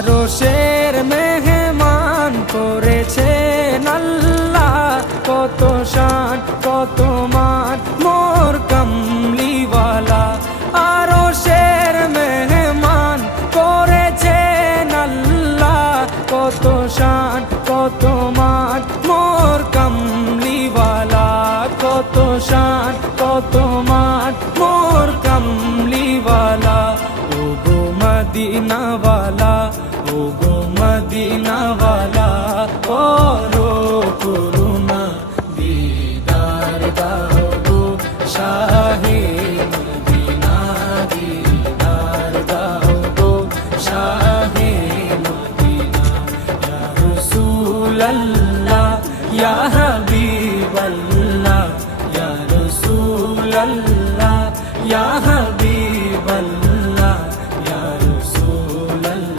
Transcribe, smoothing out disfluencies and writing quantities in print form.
আরশের মেহমান করেছেন আল্লাহ, কত শান কত মান মোর কামলিওয়ালা। আরশের মেহমান করেছেন আল্লাহ, কত শান কত মান মোর কামলিওয়ালা, কত শান কত মান মোর কামলিওয়ালা। ও গো মদিনাওয়ালা, ও গো মদিনাওয়ালা, করো করুণা দিদার দাও গো শাহে